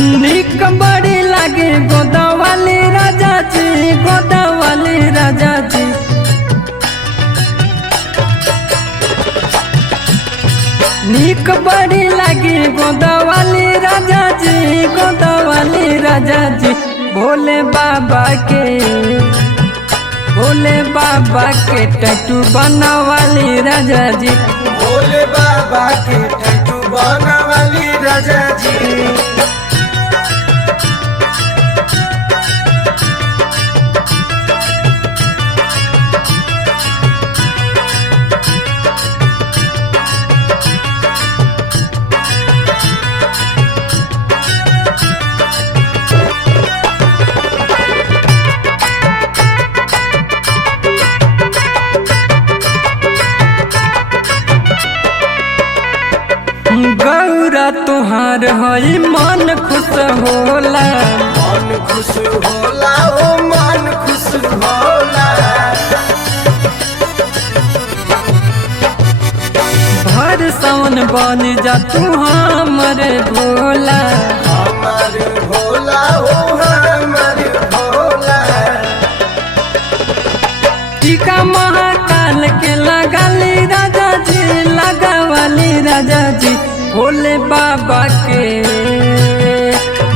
निक बड़ी लागे गोदावली राजा जी, गोदावली राजा जी। निक बड़ी लागे गोदावली राजा जी, गोदावली राजा जी। भोले बाबा के, भोले बाबा के टैटू बनावाली राजा जी, भोले बाबा के टैटू बनावाली राजा जी। गौरा तुहार हई मन खुश होला, मन खुश होला ओ मन खुश होला। भर सावन बन जा तू हमरे भोला, हमार भोला ओ हमार भोला। टीका महाकाल के लगाली राजा जी, लगावाली राजा जी। भोले बाबा के,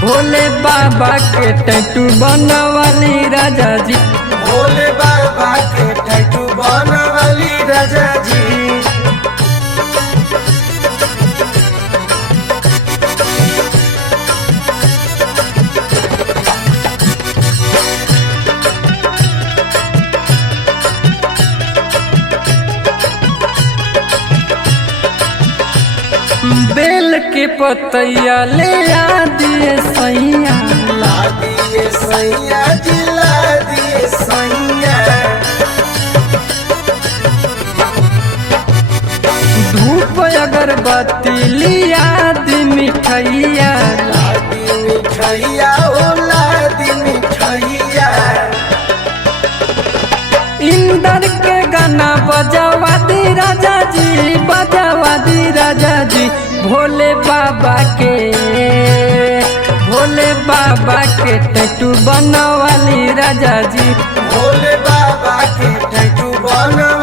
भोले बाबा के टैटू बनवाली राजा जी, भोले बाबा के टैटू बनावाली राजा जी। बेल के पतैया ले आ दिए सैया, ला दिए सैया जी, ला दिए सैया। धूप अगरबत्ती लिया दी मिठैया, ला दी मिठैया ओ ला दी मिठैया। इंदर के गाना बजावा दी राजा जी, बजावा दी राजा जी। भोले बाबा के, भोले बाबा के टैटू बनवाली राजा जी, भोले बाबा के टैटू बनवाली